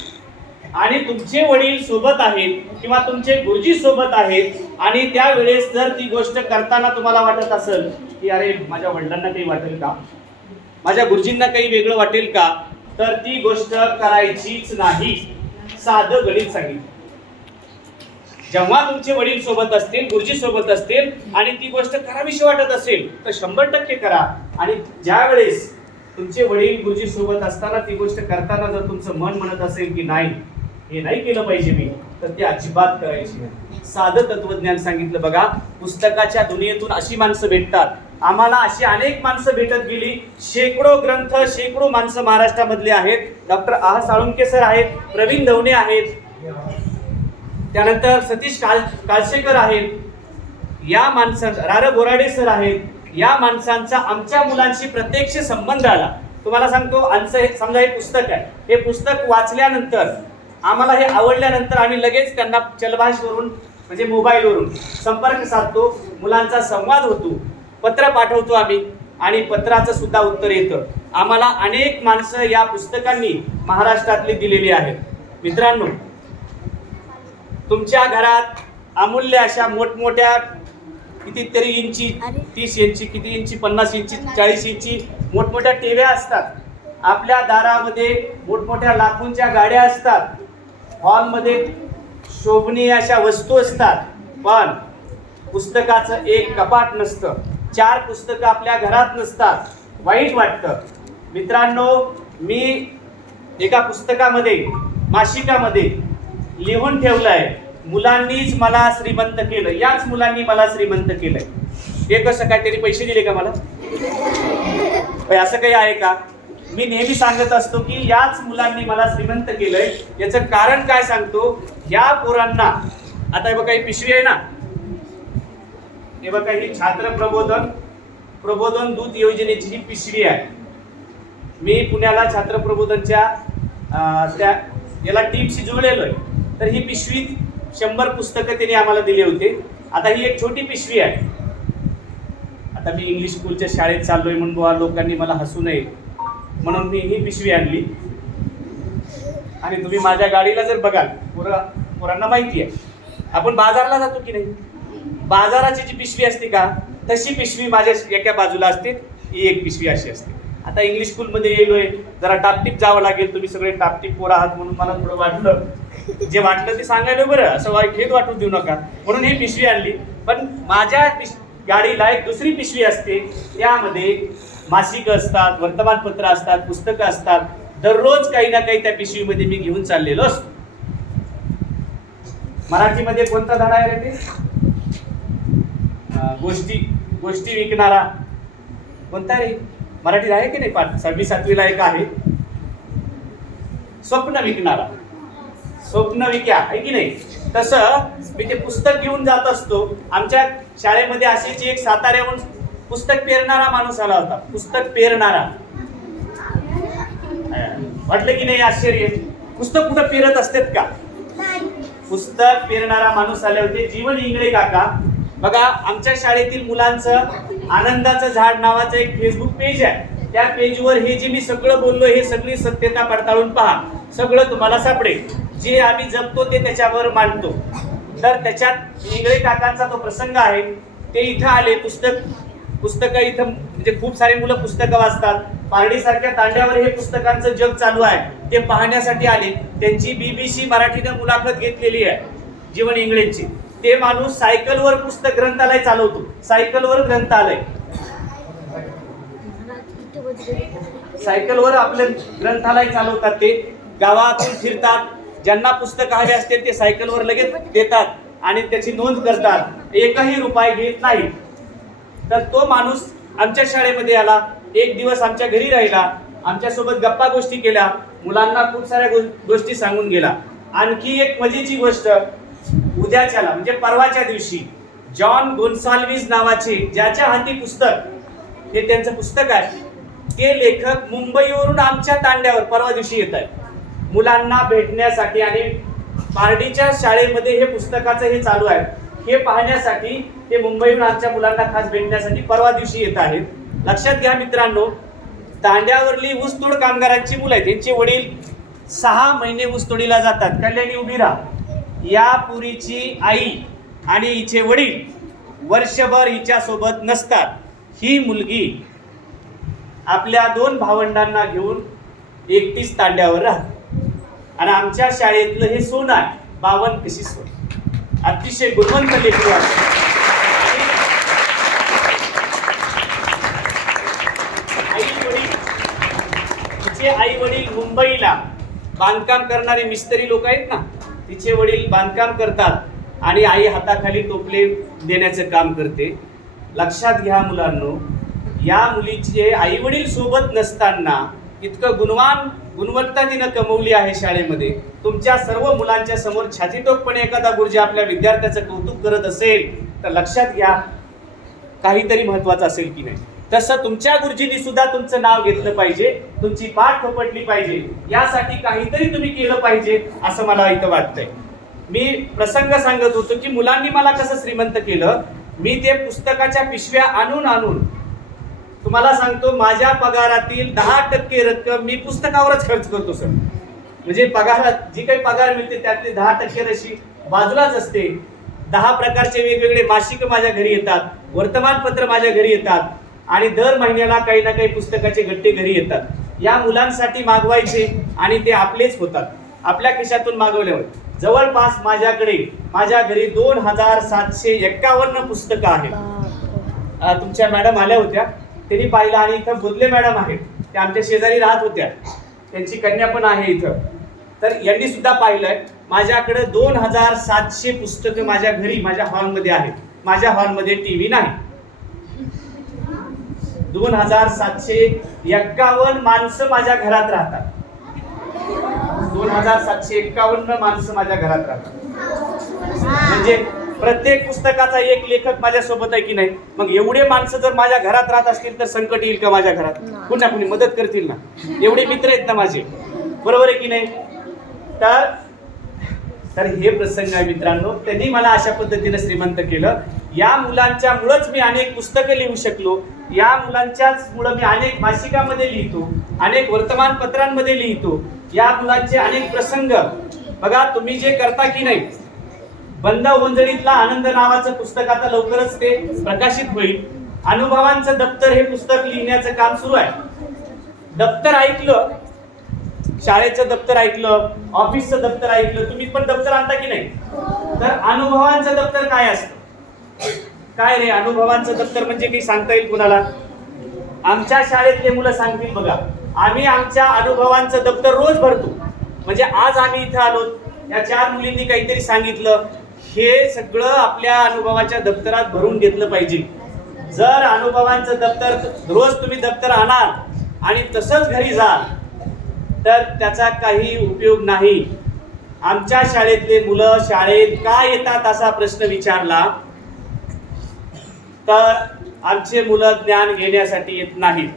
आणि तुमचे वडील सोबत आहेत किंवा तुमचे गुरुजी सोबत आहेत आणि त्यावेळेस जर ती गोष्ट करताना तुम्हाला वाटत असेल की अरे माझ्या वडिलांना काही वाटेल का, माझ्या गुरुजींना काही वेगळं वाटेल का, तर ती गोष्ट करायचीच नाही. साधं गणित सांगितलं. जेव्हा तुमचे वडील सोबत असतील, गुरुजी सोबत असतील आणि ती गोष्ट करावीशी वाटत असेल तर 100% करा. आणि ज्या वेळेस तुमचे वडील गुरुजी सोबत असताना ती गोष्ट करताना जर तुमचं मन म्हणत असेल की नाही, हे नाही केलं पाहिजे मी, तर ती अजिबात करायची नाही. साधं तत्वज्ञान सांगितलं. बघा, पुस्तकाच्या दुनियेतून अशी माणसं भेटतात, आम्हाला अशी अनेक माणसं भेटत गेली. शेकडो ग्रंथ, शेकडो माणसं महाराष्ट्रामधले आहेत. डॉक्टर आह साळुंके सर आहेत, प्रवीण दवणे आहेत, त्यानंतर सतीश काळशेकर आहेत, या माणसांचा रार बोराडे सर आहेत. या माणसांचा आमच्या मुलांशी प्रत्यक्ष संबंध आला. तुम्हाला सांगतो, आमचं समजा हे पुस्तक आहे, हे पुस्तक वाचल्यानंतर आम्हाला हे आवडल्यानंतर आम्ही लगेच त्यांना चलभाषवरून म्हणजे मोबाईलवरून संपर्क साधतो, मुलांचा संवाद होतो, पत्र पाठवतो आम्ही आणि पत्राचं सुद्धा उत्तर येतं. आम्हाला अनेक माणसं या पुस्तकांनी महाराष्ट्रातली दिलेली आहेत. मित्रांनो, तुमच्या घरात अमूल्य अशा मोठमोठ्या कितीतरी इंची, 30 इंची, किती इंची, 50 इंची, 40 इंची मोठमोठ्या टीव्या असतात. आपल्या दारामध्ये मोठमोठ्या लाखोंच्या गाड्या असतात. हॉलमध्ये शोभनीय अशा वस्तू असतात. पण पुस्तकाचं एक कपाट नसतं, 4 पुस्तकं आपल्या घरात नसतात. वाईट वाटतं. मित्रांनो, मी एका पुस्तकामध्ये, मासिकामध्ये लिहून ठेवलंय, मुलांनीच मला श्रीमंत केलं. याच मुलांनी मला श्रीमंत केलंय. हे कसं काय, त्यांनी पैसे दिले का मला? असं काही आहे का? मी नेहमी सांगत असतो की याच मुलांनी मला श्रीमंत केलंय. याचं कारण काय सांगतो, या पोरांना आता हे बघा ही पिशवी आहे ना, हे बघा ही छात्र प्रबोधन दूत योजनेची ही पिशवी आहे. मी पुण्याला छात्र प्रबोधनच्या त्या याला टीमशी जुळलेलो आहे. तर ही पिशवी 100 पुस्तकं त्यांनी आम्हाला दिले होते. आता ही एक छोटी पिशवी आहे. आता मी इंग्लिश स्कूलच्या शाळेत चाललोय म्हणून बुवा लोकांनी मला हसू नये म्हणून मी ही पिशवी आणली. आणि तुम्ही माझ्या गाडीला जर बघाल, पोरांना माहिती आहे आपण बाजारला जातो की नाही, बाजाराची जी पिशवी असते का तशी पिशवी माझ्या एका बाजूला असते, ही एक पिशवी अशी असते. आता इंग्लिश स्कूलमध्ये येलोय, जरा टापटीप जावं लागेल, तुम्ही सगळे टापटीप पोरं आहात म्हणून मला थोडं वाटलं, जे वाटलं ते सांगायला बरं, असं खेद वाटू देऊ नका म्हणून ही पिशवी आणली. पण माझ्या गाडीला एक दुसरी पिशवी असते, त्यामध्ये मासिक असतात, वर्तमानपत्र असतात, पुस्तकं असतात. दररोज काही ना काही त्या पिशवीमध्ये मी घेऊन चाललेलो असतो. मराठीमध्ये कोणता धडा आहे रे ते? गोष्टी विकणारा कोणता रे? मराठीत आहे की नाही पाठ? 6वी 7वीला एक आहे, स्वप्न विकणारा, स्वप्न विक्या आहे की नाही. तसं मी ते पुस्तक घेऊन जात असतो. आमच्या शाळेमध्ये अशीच एक साताऱ्याहून पुस्तक पेरणारा माणूस आला होता. पुस्तक पेरणारा, वाटलं की नाही आश्चर्य? पुस्तक कुठं पेरत असतात का? पुस्तक पेरणारा माणूस आले होते, जीवन इंगळे काका. बघा आमच्या शाळेतील मुलांचं आनंदाचं झाड नावाचं एक फेसबुक पेज आहे. त्या पेजवर हे जे मी सगळं बोललो हे सगळी सत्यता पडताळून पहा, सगळं तुम्हाला सापडेल. जे आम्ही जपतो ते त्याच्यावर मांडतो. तर त्याच्यात इंगळे काकांचा तो प्रसंग आहे. ते इथं आले, पुस्तकं इथं म्हणजे खूप सारे मुलं पुस्तकं वाचतात. पारडीसारख्या तांड्यावर हे पुस्तकांचं जग चालू आहे, ते पाहण्यासाठी आले. त्यांची BBC मराठीनं मुलाखत घेतलेली आहे जीवन इंगळेंची. ते माणूस सायकलवर पुस्तक ग्रंथालय चालवतो, सायकलवर ग्रंथालय, सायकलवर आपलं ग्रंथालय चालवतात. ते गावातून फिरतात, ज्यांना पुस्तक हवे असतील ते सायकलवर लगेच देतात आणि त्याची नोंद करतात, 1ही रुपया घेत नाही. तर तो माणूस आमच्या शाळेमध्ये आला, एक दिवस आमच्या घरी राहिला, आमच्यासोबत गप्पा गोष्टी केल्या, मुलांना खूप साऱ्या गोष्टी सांगून गेला. आणखी एक मजेची गोष्ट, उद्याच्याला म्हणजे परवाच्या दिवशी जॉन गोन्साल्विस नावाचे ज्याच्या हाती पुस्तक, हे त्यांचं पुस्तक आहे, ते लेखक मुंबईवरून आमच्या तांड्यावर परवा दिवशी येत आहेत मुलांना भेटण्यासाठी. आणि पारडीच्या शाळेमध्ये हे पुस्तकाचं हे चालू आहे, हे पाहण्यासाठी ते मुंबईहून आमच्या मुलांना खास भेटण्यासाठी परवा दिवशी येत आहेत. लक्षात घ्या मित्रांनो, तांड्यावरली ऊसतोड कामगारांची मुलं आहेत, त्यांचे वडील 6 महिने ऊसतोडीला जातात. कल्याणी उभी राहा. या पुरीची आई आणि हिचे वडील वर्षभर हिच्यासोबत नसतात. ही मुलगी आपल्या 2 भावंडांना घेऊन एकटीच तांड्यावर राहते. आणि आमच्या शाळेतलं हे सोनं आहे, 52 कशी सोन, अतिशय गुणवंत लेकरू आहे. तिचे आई वडील मुंबईला बांधकाम करणारे मिस्त्री लोक आहेत ना, तिचे वडील बांधकाम करतात आणि आई हाताखाली टोपले देण्याचं काम करते. लक्षात घ्या मुलांनो, या मुलीचे आई वडील सोबत नसताना इतकं गुणवत्ता तिनं कमवली आहे शाळेमध्ये. तुमच्या सर्व मुलांच्या समोर छातीटोकपणे एखादा गुरुजी आपल्या विद्यार्थ्याचं कौतुक करत असेल तर लक्षात घ्या काहीतरी महत्वाचं असेल की नाही. तसं तुमच्या गुरुजींनी सुद्धा तुमचं नाव घेतलं पाहिजे, तुमची पाठ थोपटली पाहिजे, यासाठी काहीतरी तुम्ही केलं पाहिजे असं मला इथं वाटतंय. मी प्रसंग सांगत होतो की मुलांनी मला कसं श्रीमंत केलं. मी ते पुस्तकाच्या पिशव्या आणून तुम्हाला सांगतो, माझ्या पगारातील 10% रक्कम मी पुस्तकावरच खर्च करतो सर. म्हणजे पगारात जी काही पगार मिळते त्यातली 10% अशी बाजूलाच असते. 10 प्रकारचे वेगवेगळे मासिक माझ्या घरी येतात, वर्तमानपत्र माझ्या घरी येतात आणि दर महिन्याला काही ना काही पुस्तकाचे गट्टे घरी येतात. या मुलांसाठी मागवायचे आणि ते आपलेच होतात, आपल्या खिशातून मागवल्यावर. जवळपास माझ्या घरी 2751 पुस्तकं आहेत. तुमच्या मॅडम आल्या होत्या, त्यांनी पाहिलं. आणि इथं बोधले मॅडम आहेत, त्या आमच्या शेजारी राहत होत्या, त्यांची कन्या पण आहे इथं. तर यांनी सुद्धा पाहिलंय. माझ्याकडे 2700 पुस्तकं माझ्या घरी माझ्या हॉलमध्ये आहेत. माझ्या हॉलमध्ये TV नाही. 2751 माणसं माझ्या घरात राहतात. 2751 माणसं माझ्या घरात राहतात. म्हणजे प्रत्येक पुस्तकाचा एक लेखक माझ्या सोबत आहे की नाही. मग एवढे माणसं जर माझ्या घरात राहत असतील तर संकट येईल का माझ्या घरात? कुणा कुणी मदत करतील ना. एवढे मित्र आहेत ना माझे, बरोबर आहे की नाही. तर हे प्रसंग आहे मित्रांनो. त्यांनी मला अशा पद्धतीने श्रीमंत केलं. या मुलांच्या मुळेच मी अनेक पुस्तकं लिहू शकलो. या मुलांच्याच मुळे मी अनेक मासिकामध्ये लिहितो, अनेक वर्तमानपत्रांमध्ये लिहितो. या मुलांचे अनेक प्रसंग बघा. तुम्ही जे करता की नाही, बंद ओंजळीतला आनंद नावाचं पुस्तक आता लवकरच ते प्रकाशित होईल. अनुभवांचं दप्तर हे पुस्तक लिहिण्याचं काम सुरू आहे. दप्तर ऐकलं, शाळेचं दप्तर ऐकलं, ऑफिसचं दप्तर ऐकलं, तुम्ही पण दप्तर आणता की नाही. तर अनुभवांचं दप्तर काय असतं? काय रे अनुभवांचं दप्तर म्हणजे काही सांगता येईल कुणाला? आमच्या शाळेतले मुलं सांगतील बघा, आम्ही आमच्या अनुभवांचं दप्तर रोज भरतो. म्हणजे आज आम्ही इथं आलो, या 4 मुलींनी काहीतरी सांगितलं, हे सगळं आपल्या अनुभवाच्या दप्तरात भरून घेतलं पाहिजे. जर अनुभवांचं दप्तर रोज तुम्ही दप्तर आणाल आणि तसंच घरी जाल तर त्याचा काही उपयोग नाही. आमच्या शाळेतले मुलं शाळेत का येतात असा प्रश्न विचारला तर आमचे मुलं ज्ञान घेण्यासाठी येत नाहीत,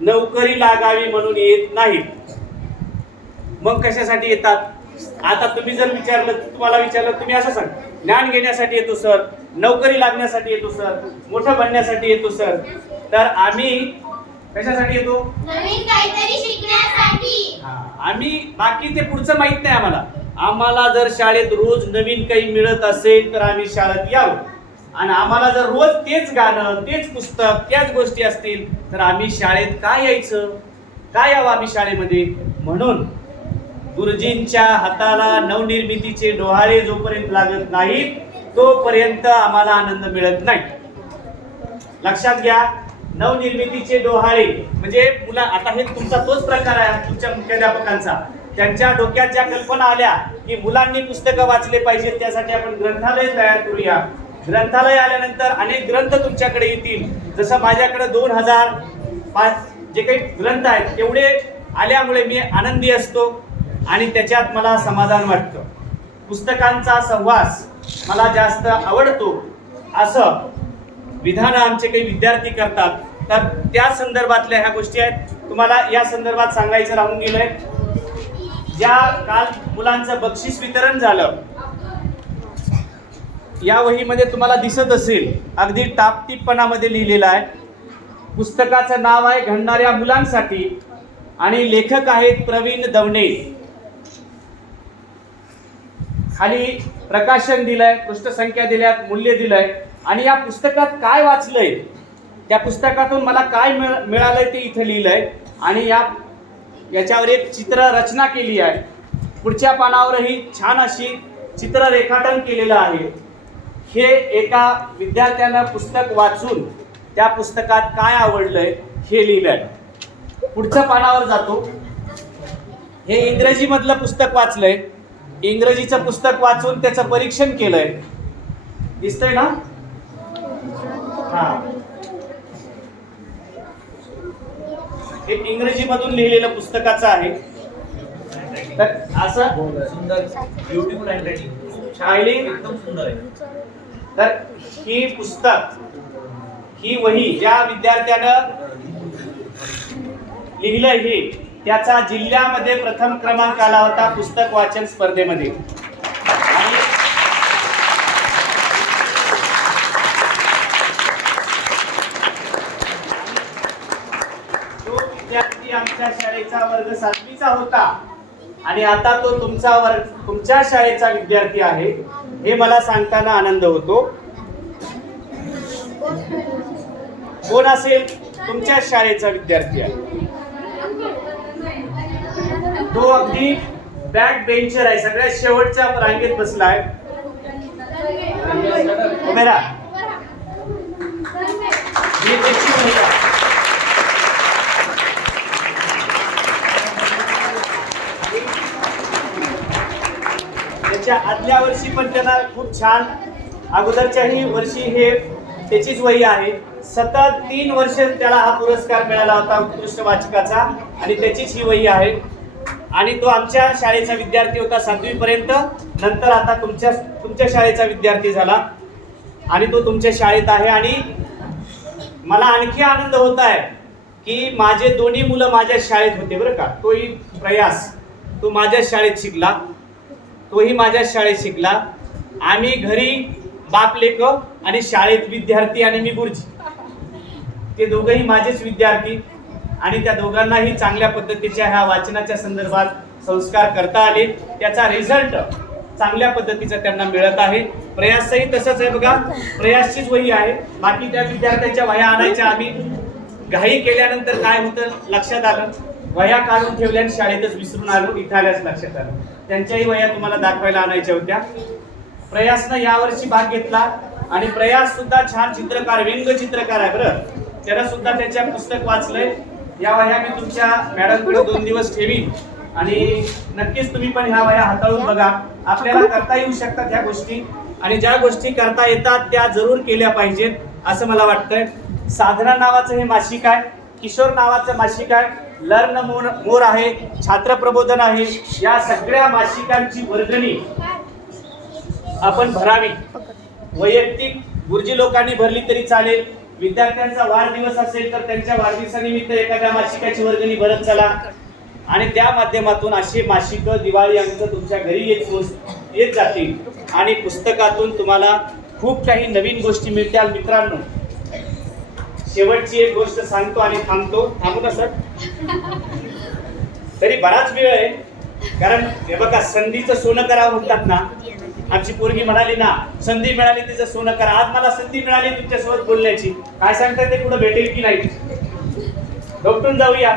नोकरी लागावी म्हणून येत नाहीत. मग कशासाठी येतात? आता तुम्ही जर तुम्हाला विचारलं, तुम्ही असं सांग, ज्ञान घेण्यासाठी येतो सर, नोकरी लागण्यासाठी येतो सर, मोठं बनण्यासाठी येतो सर. तर आम्ही कशासाठी येतो? नवीन काहीतरी शिकण्यासाठी. आम्ही बाकी ते पुढचं माहित नाही आम्हाला. आम्हाला जर शाळेत रोज नवीन काही मिळत असेल तर आम्ही शाळेत यावं. आणि आम्हाला जर रोज तेच गाणं, तेच पुस्तक, त्याच गोष्टी असतील तर आम्ही शाळेत काय यायचं? काय यावं आम्ही शाळेमध्ये? म्हणून गुरुजींच्या हाताला नवनिर्मितीचे डोहाळे जोपर्यंत लागत नाहीत तोपर्यंत आम्हाला आनंद मिळत नाही. लक्षात घ्या, नवनिर्मितीचे डोहाळे म्हणजे मुला. आता हे तुमचा तोच प्रकार आहे तुमच्या मुख्याध्यापकांचा. त्यांच्या डोक्यात ज्या कल्पना आल्या की मुलांनी पुस्तकं वाचले पाहिजेत, त्यासाठी आपण ग्रंथालय तयार करूया. ग्रंथालय आल्यानंतर अनेक ग्रंथ तुमच्याकडे येतील. जसं माझ्याकडे 2005 जे काही ग्रंथ आहेत तेवढे आल्यामुळे मी आनंदी असतो आणि त्याच्यात मला समाधान वाटतं. पुस्तकांचा सहवास मला जास्त आवडतो असं विधान आमचे काही विद्यार्थी करतात. तर त्या संदर्भातल्या ह्या गोष्टी आहेत. तुम्हाला या संदर्भात सांगायचं राहून गेलंय. ज्या काल मुलांचं बक्षीस वितरण झालं, या वहीमध्ये तुम्हाला दिसत असेल अगदी टापटीपणामध्ये लिहिलेलं आहे. पुस्तकाचं नाव आहे घडणाऱ्या मुलांसाठी आणि लेखक आहेत प्रवीण दवणे. खाली प्रकाशन दिलंय, पृष्ठसंख्या दिल्यात, मूल्य दिलंय आणि या पुस्तकात काय वाचलंय, त्या पुस्तकातून मला काय मिळालंय ते इथं लिहिलंय. आणि याच्यावर एक चित्र रचना केली आहे. पुढच्या पानावरही छान अशी चित्र रेखाटन केलेलं आहे. हे एका विद्यार्थ्यानं पुस्तक वाचून त्या पुस्तकात काय आवडलंय हे लिहिलंय. पुढच्या पानावर जातो. हे इंग्रजीमधलं पुस्तक वाचलंय. इंग्रजीचं पुस्तक वाचून त्याचं परीक्षण केलंय. दिसतंय ना? हा, हे इंग्रजीमधून लिहिलेलं पुस्तकाचं आहे. तर असं सुंदर, ब्युटिफुल हँडरायटिंग, शायनिंग एकदम सुंदर आहे. तर ही पुस्तक, ही वही ज्या विद्यार्थ्यानं लिहिलंय हे, त्याचा जिल्ह्यामध्ये प्रथम क्रमांक आला होता पुस्तक वाचन स्पर्धेमध्ये. आणि तो विद्यार्थी आमच्या शाळेचा वर्ग 7वीचा होता आणि आता तो तुमच्या शाळेचा विद्यार्थी आहे हे मला सांगताना आनंद होतो. कोण असेल तुमच्या शाळेचा विद्यार्थी आहे? तो अगदी बॅक बेंचर आहे, सगळ्यात शेवटच्या रांगेत बसलाय. उभे राहा. ही त्याची मुलगा. त्याच्या आदल्या वर्षी पण त्यांना खूप छान, अगोदरच्याही वर्षी हे त्याचीच वही आहे. सतत 3 वर्ष त्याला हा पुरस्कार मिळाला होता उत्कृष्ट वाचकाचा आणि त्याचीच ही वही आहे. आणि तो आमच्या शाळेचा विद्यार्थी होता 7वी पर्यंत. नंतर आता तुमच्या शाळेचा विद्यार्थी झाला आणि तो तुमच्या शाळेत आहे. आणि मला आणखी आनंद होत आहे की माझे दोन्ही मुलं माझ्या शाळेत होते बरं का. तोही प्रयास, तो माझ्या शाळेत शिकला, तोही माझ्या शाळेत शिकला. आम्ही घरी बाप लेक आणि शाळेत विद्यार्थी आणि मी गुरुजी. ते दोघंही माझेच विद्यार्थी आणि त्या दोघांनाही चांगल्या पद्धतीच्या ह्या वाचनाच्या संदर्भात संस्कार करता आले. त्याचा रिझल्ट चांगल्या पद्धतीचा त्यांना मिळत आहे. प्रयासही तसंच आहे बघा, प्रयासचीच वही आहे. बाकी त्या विद्यार्थ्यांच्या वह्या आणायच्या आम्ही घाई केल्यानंतर काय होतं लक्षात आलं, वह्या काढून ठेवल्या आणि शाळेतच विसरून आलो. इथं आल्याच लक्षात आलं. त्यांच्याही वह्या तुम्हाला दाखवायला आणायच्या होत्या. प्रयासनं यावर्षी भाग घेतला आणि प्रयास सुद्धा छान चित्रकार, व्यंग चित्रकार आहे बरं. त्यानं सुद्धा त्याच्या पुस्तक वाचलंय. या वह्या मी तुमच्या मॅडमकडे 2 दिवस ठेवीन आणि नक्कीच तुम्ही पण ह्या वह्या हाताळून बघा. आपल्याला करता येऊ शकतात ह्या गोष्टी आणि ज्या गोष्टी करता येतात त्या जरूर केल्या पाहिजेत असं मला वाटतंय. साधना नावाचं हे मासिक आहे, किशोर नावाचं मासिक आहे, लर्न मोर आहे, छात्र प्रबोधन आहे. या सगळ्या मासिकांची वर्गणी आपण भरावी. वैयक्तिक गुरुजी लोकांनी भरली तरी चालेल. विद्यार्थ्यांचा वाढदिवस असेल तर त्यांच्या वाढदिवसानिमित्त एखाद्या मासिकाची वर्गणी भरत चला आणि त्या माध्यमातून अशी मासिक दिवाळी अंक तुमच्या घरी येत जातील आणि पुस्तकातून तुम्हाला खूप काही नवीन गोष्टी मिळतील. मित्रांनो, शेवटची एक गोष्ट सांगतो आणि थांबू ना सर, तरी बराच वेळ आहे. कारण हे बघा, संधीचं सोनं करावं म्हणतात ना. आमची पोरगी म्हणाली ना, संधी मिळाली तिचं सोनं करा. आज मला संधी मिळाली तुमच्यासोबत बोलण्याची. काय सांगताय ते पुढे भेटेल की नाही, भेटून जाऊया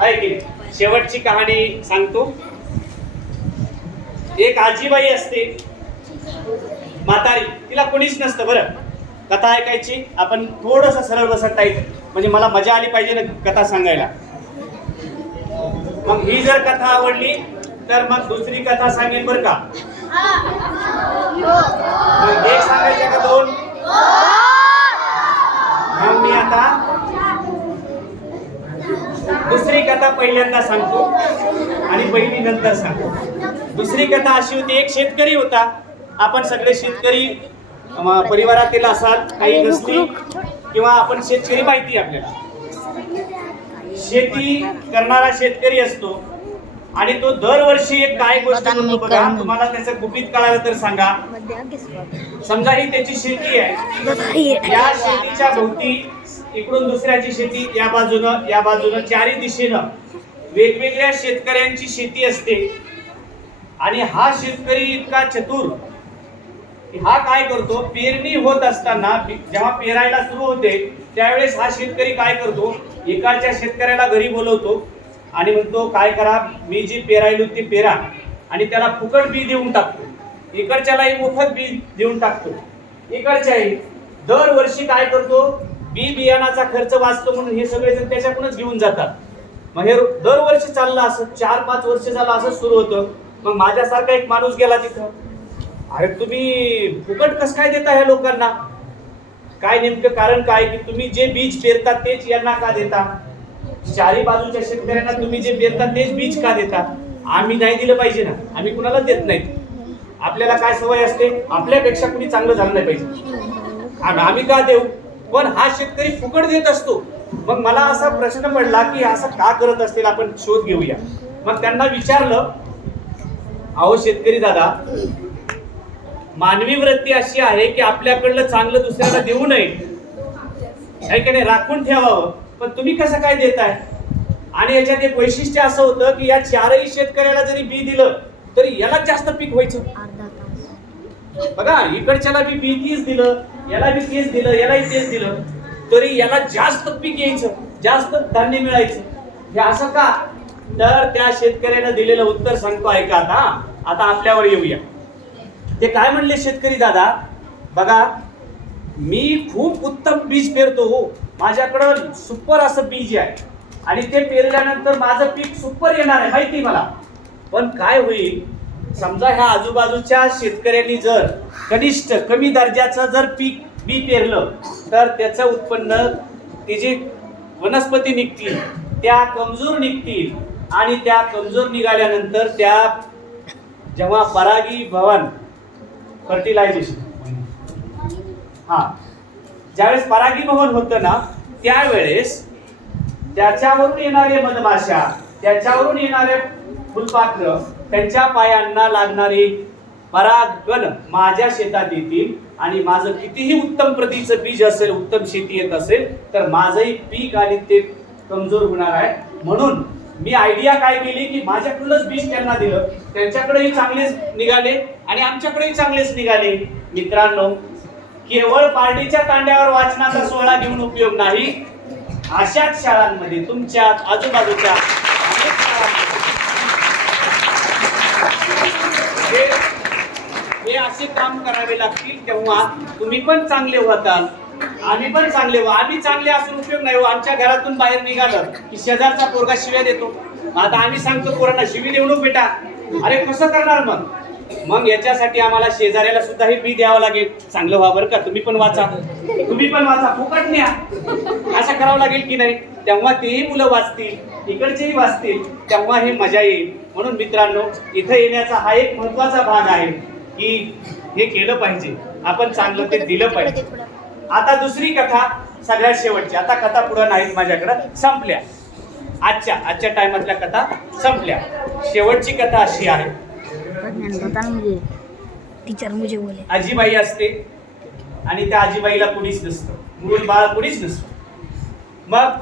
आहे की. शेवटची कहाणी सांगतो. एक आजीबाई असते, म्हातारी, तिला कोणीच नसतं बरं. कथा ऐकायची, आपण थोडंसं सरळ बसत टाईप, म्हणजे मला मजा आली पाहिजे ना कथा सांगायला. मग ही जर कथा आवडली तर मग दुसरी कथा सांगेन बरं का. मग एक सांगायचं का 2? मग मी आता दुसरी कथा पहिल्यांदा सांगतो आणि पहिली नंतर सांगतो. दुसरी कथा अशी होती, एक शेतकरी होता. आपण सगळे शेतकरी परिवारातील असाल, काही नसली किंवा आपण शेतकरी माहिती आपल्याला. शेती करणारा शेतकरी असतो आणि तो दरवर्षी एक काय गोष्ट करतो बघा. तुम्हाला त्याचं गुपित कळालं तर सांगा. समजा ही त्याची शेती आहे, या शेतीच्या भोवती इकडून दुसऱ्याची शेती, या बाजूनं चारी दिशेनं वेगवेगळ्या शेतकऱ्यांची शेती असते. आणि हा शेतकरी इतका चतुर, हा काय करतो, पेरणी होत असताना जेव्हा पेरायला सुरू होते त्यावेळेस हा शेतकरी काय करतो, एकाच्या शेतकऱ्याला घरी बोलवतो आणि म्हणतो काय करा, मी जी पेरायलो ती पेरा आणि त्याला फुकट बी देऊन टाकतो. इकडच्यालाही मोफत बी देऊन टाकतो. इकडच्याही दरवर्षी काय करतो, बी बियाणाचा खर्च वाचतो म्हणून हे सगळे जण त्याच्याकडूनच घेऊन जातात. मग हे दरवर्षी चाललं असं 4-5 वर्ष झालं असं सुरू होतं. मग माझ्यासारखा एक माणूस गेला तिथं, अरे तुम्ही फुकट कसं काय देता ह्या लोकांना, काय नेमकं कारण काय की तुम्ही जे बीज पेरता तेच यांना का देता, चारी बाजूच्या शेतकऱ्यांना तुम्ही जे पेरता तेच बीज का देता. आम्ही नाही दिलं पाहिजे ना, आम्ही कुणाला देत नाही. आपल्याला काय सवय असते, आपल्यापेक्षा कुणी चांगलं झालं नाही पाहिजे, आम्ही का देऊ. पण हा शेतकरी फुकट देत असतो. मग मला असा प्रश्न पडला की असं का करत असतील, आपण शोध घेऊया. मग त्यांना विचारलं, अहो शेतकरी दादा, मानवी वृत्ती अशी आहे की आपल्याकडलं चांगलं दुसऱ्याला देऊ नये, आहे की नाही, राखून ठेवावं. पण तुम्ही कसं काय देताय. आणि याच्यात एक वैशिष्ट्य असं होतं की या चारही शेतकऱ्याला जरी बी दिलं तरी याला जास्त पीक व्हायचं. बघा, इकडच्याला बी तीच दिलं, याला बी तेच दिलं, यालाही तेच दिलं, तरी याला जास्त पीक यायचं, जास्त धान्य मिळायचं. हे असं का, तर त्या शेतकऱ्यानं दिलेलं उत्तर सांगतो ऐका. आता आपल्यावर येऊया. ते काय म्हणले शेतकरी दादा, बघा मी खूप उत्तम बीज पेरतो हो, माझ्याकडं सुपर असं बीज आहे आणि ते पेरल्यानंतर माझं पीक सुपर येणार आहे माहिती मला. पण काय होईल, समजा ह्या आजूबाजूच्या शेतकऱ्यांनी जर कनिष्ठ कमी दर्जाचं जर पीक बी पेरलं तर त्याचं उत्पन्न ते जे वनस्पती निघतील त्या कमजोर निघतील आणि त्या कमजोर निघाल्यानंतर त्या जेव्हा परागी भवन फर्टिलायझेशन ज्यावेळेस परागी भवन होतं ना त्यावेळेस त्याच्यावरून येणारे मधमाशा त्याच्यावरून येणारे फुलपाखर त्यांच्या पायांना लागणारे परागकण माझ्या शेतात येतील आणि माझं कितीही उत्तम प्रतीचं बीज असेल उत्तम शेती येत असेल तर माझंही पीक आणि ते कमजोर होणार आहे. म्हणून मी आयडिया काय केली की माझ्याकडूनच बीज त्यांना दिलं त्यांच्याकडेही चांगलेच निघाले आणि आमच्याकडेही चांगलेच निघाले. मित्रांनो केवळ पार्टीच्या तांड्यावर वाचनाचा सोहळा घेऊन उपयोग नाही. अशाच शाळांमध्ये तुमच्या आजूबाजूच्या अनेक शाळांमध्ये हे असे काम करावे लागतील तेव्हा तुम्ही पण चांगले होताल आम्ही पण चांगले व्हा. आम्ही चांगले असून उपयोग नाही. आमच्या घरातून बाहेर निघालं की शेजारचा पोरगा शिव्या देतो. आता आम्ही सांगतो पोरांना शिवी देऊ नको बेटा. अरे कसं करणार मग याच्यासाठी आम्हाला शेजाऱ्याला सुद्धा हे बी द्यावं लागेल. चांगलं व्हा बरं का तुम्ही पण वाचा फुकट न्या असं करावं लागेल की नाही. तेव्हा तेही मुलं वाचतील इकडचेही वाचतील तेव्हा हे मजा येईल. म्हणून मित्रांनो इथे येण्याचा हा एक महत्वाचा भाग आहे की हे केलं पाहिजे आपण चांगलं ते दिलं पाहिजे. आता दुसरी कथा सगळ्यात शेवटची. आता कथा पुढं नाहीत माझ्याकडं संपल्या. आजच्या टायमातल्या कथा संपल्या. शेवटची कथा अशी आहे. आजीबाई असते आणि त्या आजीबाईला कुणीच नसतं मूल बाळ कुणीच नसतं. मग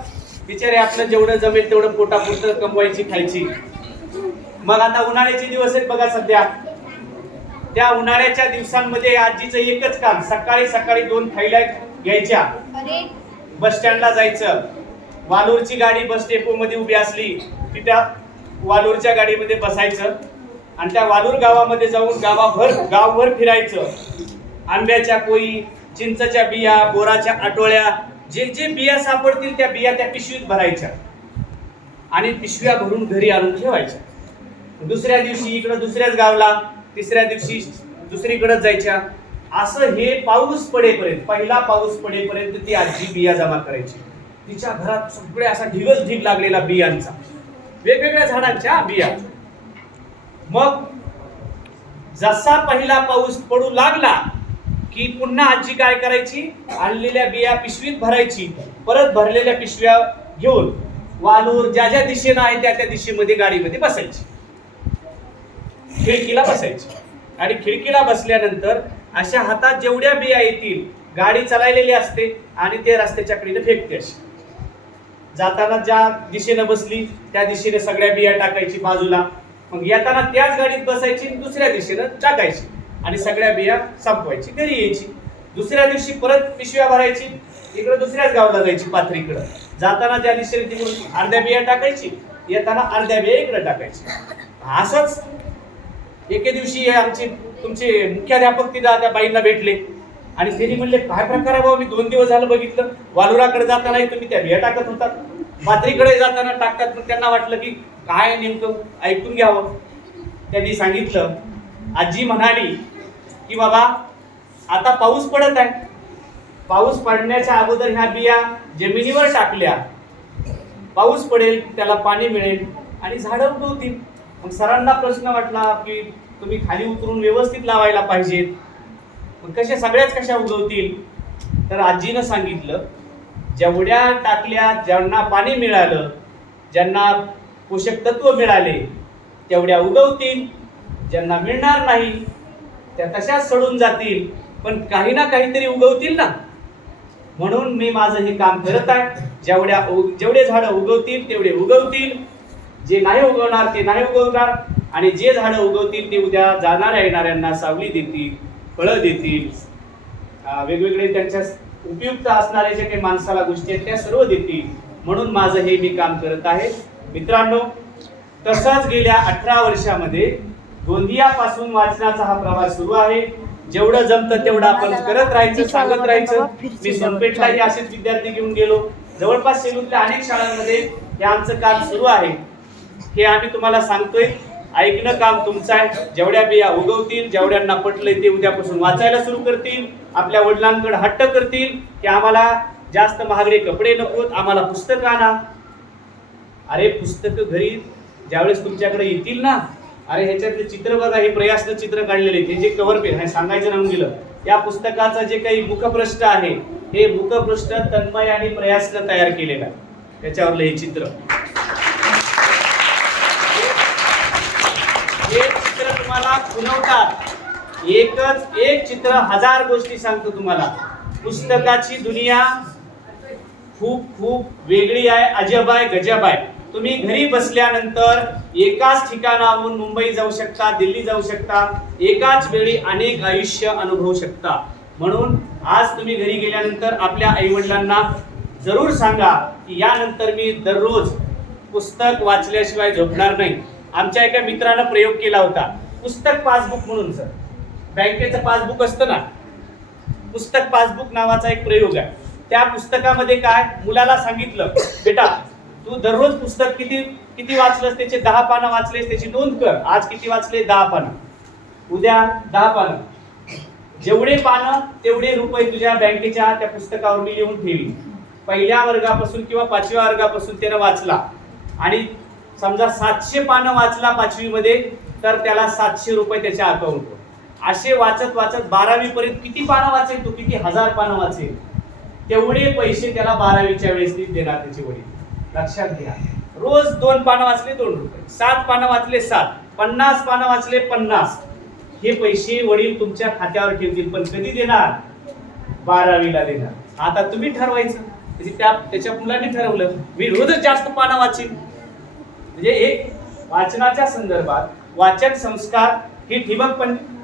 बिचारे आपलं जेवढं जमेल तेवढं पोटापुरतं कमवायची खायची. मग आता उन्हाळ्याचे दिवस आहेत बघा सध्या. त्या उन्हाळ्याच्या दिवसांमध्ये आजीचं एकच काम सकाळी 2 थैल्या घ्यायच्या बस स्टँडला जायचं. वालूरची गाडी बस डेपो मध्ये उभी असली की त्या वालूरच्या गाडीमध्ये बसायचं आणि त्या वालूर गावामध्ये जाऊन गावभर फिरायचं. आंब्याच्या कोई चिंचच्या बिया बोराच्या आटोळ्या जे जे बिया सापडतील त्या बिया त्या पिशवीत भरायच्या आणि पिशव्या भरून घरी आणून ठेवायच्या. दुसऱ्या दिवशी इकडं दुसऱ्याच गावला तिसऱ्या दिवशी दुसरीकडे जायच्या. असं हे पाऊस पडेपर्यंत पहिला पाऊस पडेपर्यंत ती आजी बिया जमा करायची. तिच्या घरात सगळे असा ढीग लागलेला बियांचा वेगवेगळ्या झाडांच्या बिया. मग जसा पहिला पाऊस पडू लागला की पुन्हा आजी काय करायची आणलेल्या बिया पिशवीत भरायची. परत भरलेल्या पिशव्या घेऊन वालूर ज्या ज्या दिशेनं आहे त्या त्या दिशेमध्ये गाडीमध्ये बसायची. खिडकीला बसायची आणि खिडकीला बसल्यानंतर अशा हातात जेवढ्या बिया येतील गाडी चाललेली असते आणि ते रस्त्याच्या कडेने फेकते. अशी जाताना ज्या दिशेनं बसली त्या दिशेने सगळ्या बिया टाकायची बाजूला. मग येताना त्याच गाडीत बसायची दुसऱ्या दिशेनं टाकायची आणि सगळ्या बिया संपवायची घरी यायची. दुसऱ्या दिवशी परत पिशव्या भरायची इकडे दुसऱ्याच गावाला जायची पाथरीकडं. जाताना ज्या दिशेने तिकडून अर्ध्या बिया टाकायची येताना अर्ध्या बिया इकडे टाकायची. असंच एके दिवशी आमचे तुमचे मुख्याध्यापक त्या बाईंना भेटले आणि त्यांनी म्हणले काय प्रकार आहे बाबा मी 2 दिवस झालं बघितलं वालुराकडे जाताना तुम्ही त्या बिया टाकत होतात पाथरीकडे जाताना टाकतात. मग त्यांना वाटलं की काय नेमकं ऐकून घ्यावं. त्यांनी सांगितलं आजी म्हणाली की बाबा आता पाऊस पडत आहे. पाऊस पडण्याच्या अगोदर ह्या बिया जमिनीवर टाकल्या पाऊस पडेल त्याला पाणी मिळेल आणि झाडं उगवतील. मग सरांना प्रश्न वाटला की तुम्ही खाली उतरून व्यवस्थित लावायला पाहिजेत. मग सगळ्याच कशा उगवतील. तर आजीनं सांगितलं जेवढ्या टाकल्या ज्यांना पाणी मिळालं ज्यांना पोषक तत्व मिळाले तेवढ्या उगवतील. ज्यांना मिळणार नाही त्या तशाच सडून जातील पण काही ना काहीतरी उगवतील ना. म्हणून मी माझं हे काम करत आहे. जेवढे झाडं उगवतील तेवढे उगवतील. जे नाही उगवणार ते नाही उगवणार आणि जे झाडं उगवतील ते उद्या जाणाऱ्या येणाऱ्यांना सावली देतील फळं देतील. वेगवेगळे त्यांच्या उपयुक्त असणारे जे काही माणसाला गोष्टी आहेत त्या सर्व देतील. म्हणून माझं हे मी काम करत आहे. मित्रांनो तसंच गेल्या 18 वर्षामध्ये गोंदियापासून वाचनाचा हा प्रवास सुरू आहे. जेवढं जमतं तेवढं आपण करत राहायचं सांगत राहायचं. मी सोनपेठलाही असेच विद्यार्थी घेऊन गेलो. जवळपास सेलूतल्या अनेक शाळांमध्ये हे आमचं काम सुरू आहे. हे आम्ही तुम्हाला सांगतोय. ऐकणं काम तुमचं आहे. जेवढ्या बिया उगवतील, जेवढ्यांना पटलंय ते उद्यापासून वाचायला सुरू करतील, आपल्या वडिलांकडे हट्ट करतील की आम्हाला जास्त महागडे कपडे नकोत, आम्हाला पुस्तकं आणा. अरे पुस्तकं घरी ज्यावेळेस तुमच्याकडे येतील ना, अरे ह्याच्यातले चित्र बघा, हे प्रयासनं चित्र काढलेले, हे जे कव्हर पेज हे सांगायचं राहून गेलं. या पुस्तकाचं जे काही मुखपृष्ठ आहे, हे मुखपृष्ठ तन्मय आणि प्रयासनं तयार केलेलं आहे. त्याच्यावरलं हे चित्र, हे चित्र तुम्हाला खुणवतात. एक चित्र 1000 गोष्टी सांगतो तुम्हाला. पुस्तकाची दुनिया खूप खूप वेगळी आहे, अजब आहे, गजब आहे. तुम्ही घरी बसल्यानंतर एकाच ठिकाणाहून मुंबई जाऊ शकता, दिल्ली जाऊ शकता, एकाच वेळी अनेक आयुष्य अनुभवू शकता. म्हणून आज तुम्ही घरी गेल्यानंतर आपल्या आईवडिलांना जरूर सांगा की यानंतर मी दररोज पुस्तक वाचल्याशिवाय झोपणार नाही. आमच्या एका मित्रानं प्रयोग केला होता, पुस्तक पासबुक म्हणून. सर बँकेचं पासबुक असतं ना, पुस्तक पासबुक नावाचा एक प्रयोग आहे. त्या पुस्तकामध्ये काय, मुलाला सांगितलं, बेटा तू दररोज पुस्तक किती वाचलंस, त्याचे 10 पानं वाचलेस त्याची नोंद कर. आज किती वाचले? 10 पानं. उद्या 10 पानं. जेवढे पानं तेवढे रुपये तुझ्या बँकेच्या त्या पुस्तकावर मी लिहून ठेवी. पहिल्या वर्गापासून किंवा 5व्या वर्गापासून त्यानं वाचला आणि समजा 700 पानं वाचला 5वी मध्ये, तर त्याला 700 रुपये त्याच्या अकाउंटवर. असे वाचत वाचत 12वी पर्यंत किती पानं वाचेल तो, किती 1000 पानं वाचेल, तेवढे पैसे त्याला 12वीच्या वेळेस देणार त्याचे वडील. लक्षात घ्या. रोज 2 पानं वाचले 2 रुपये, 7 पानं वाचले 7, 50 पानं वाचले 50. हे पैसे वडील तुमच्या खात्यावर ठेवतील, पण कधी देणार? 12वीला देणार. आता तुम्ही ठरवायचं. त्याच्या मुलांनी ठरवलं मी रोजच जास्त पानं वाचीन. म्हणजे एक वाचनाच्या संदर्भात वाचन संस्कार ही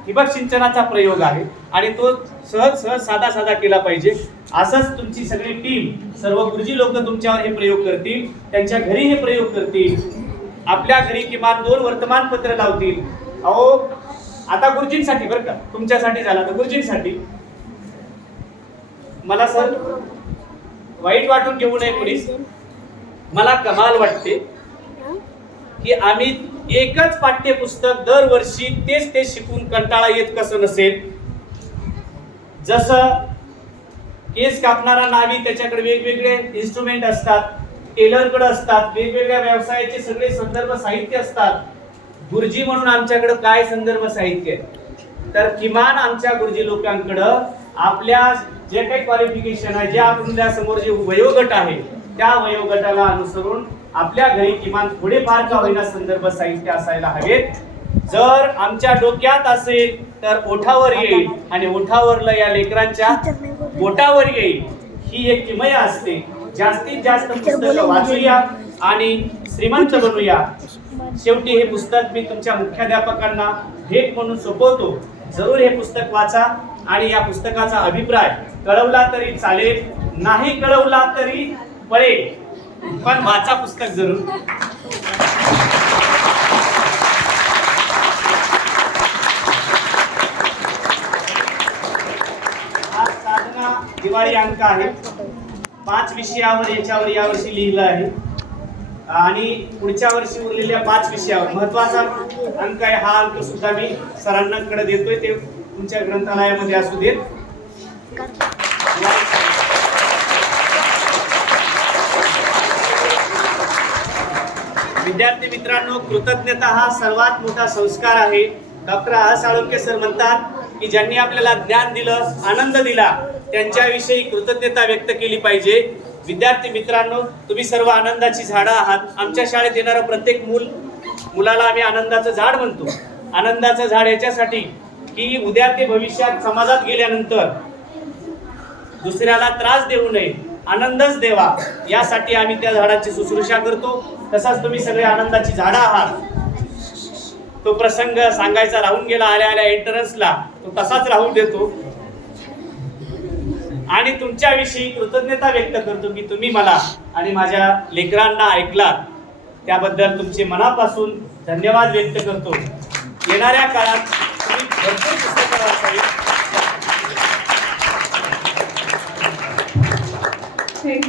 ठिबक सिंचनाचा प्रयोग आहे आणि तो सहज साधा केला पाहिजे. असंच तुमची सगळी टीम, सर्व गुरुजी लोक तुमच्यावर हे प्रयोग करतील, त्यांच्या घरी हे प्रयोग करतील, आपल्या घरी किमान 2 वर्तमानपत्र लावतील. अहो आता गुरुजींसाठी बरं का, तुमच्यासाठी झाला तर गुरुजींसाठी. मला सर वाईट वाटून घेऊ नये कोणीच, मला कमाल वाटते की आम्ही एकच पाठ्यपुस्तक दरवर्षी तेच शिकून कंटाळा येत कसं नसेल. जसं केस कापणारा नावी, त्याच्याकडे वेगवेगळे इन्स्ट्रुमेंट असतात, टेलरकडे असतात, वेगवेगळ्या व्यवसायाचे सगळे संदर्भ साहित्य असतात. गुरुजी म्हणून आमच्याकडे काय संदर्भ साहित्य आहे, तर किमान आमच्या गुरुजी लोकांकडं आपल्या जे काही क्वालिफिकेशन आहे, जे आपल्या समोर जे वयोगट आहे, त्या वयोगटाला अनुसरून आपल्या घरी किमान थोडेफार का होईना संदर्भ साहित्य असायला हवेत. जर आमच्या डोक्यात असेल तर ओठावर येईल आणि ओठावरला या लेकरांच्या बोटावर येईल. ही एक किमया असते. जास्तीत जास्त पुस्तकं वाचूया आणि श्रीमंत बनूया. शेवटी हे पुस्तक मी तुमच्या मुख्याध्यापकांना भेट म्हणून सोपवतो. जरूर हे पुस्तक वाचा आणि या पुस्तकाचा अभिप्राय कळवला तरी चालेल, नाही कळवला तरी पळेल, पण वाचा पुस्तक जरूर. हा साधना दिवाळी अंक आहे. 5 विषयावर यावर्षी लिहिलं आहे आणि पुढच्या वर्षी उरलेल्या 5 विषयावर महत्वाचा अंक आहे. हा अंक सुद्धा मी सरांकडे देतोय, ते तुमच्या ग्रंथालयामध्ये असू देत. विद्यार्थी मित्रांनो, कृतज्ञता हा सर्वात मोठा संस्कार आहे. डॉक्टर साळुंके सर म्हणतात की ज्यांनी आपल्याला ज्ञान दिलं, आनंद दिला, त्यांच्याविषयी कृतज्ञता व्यक्त केली पाहिजे. विद्यार्थी मित्रांनो, तुम्ही सर्व आनंदाची झाडं आहात. आमच्या शाळेत येणारं प्रत्येक मुलाला आम्ही आनंदाचं झाड म्हणतो. आनंदाचं झाड याच्यासाठी की उद्या ते भविष्यात समाजात गेल्यानंतर दुसऱ्याला त्रास देऊ नये, आनंदच देवा, यासाठी आम्ही त्या झाडाची शुश्रूषा करतो. तसाच तुम्ही सगळे आनंदाची झाडं आहात. तो प्रसंग सांगायचा राहून गेला आल्या एंट्रन्सला, तो तसाच राहून देतो आणि तुमच्याविषयी कृतज्ञता व्यक्त करतो की तुम्ही मला आणि माझ्या लेकरांना ऐकलात. त्याबद्दल तुमचे मनापासून धन्यवाद व्यक्त करतो. येणाऱ्या काळात तुम्ही भरपूर पुस्तकं वाचावीत.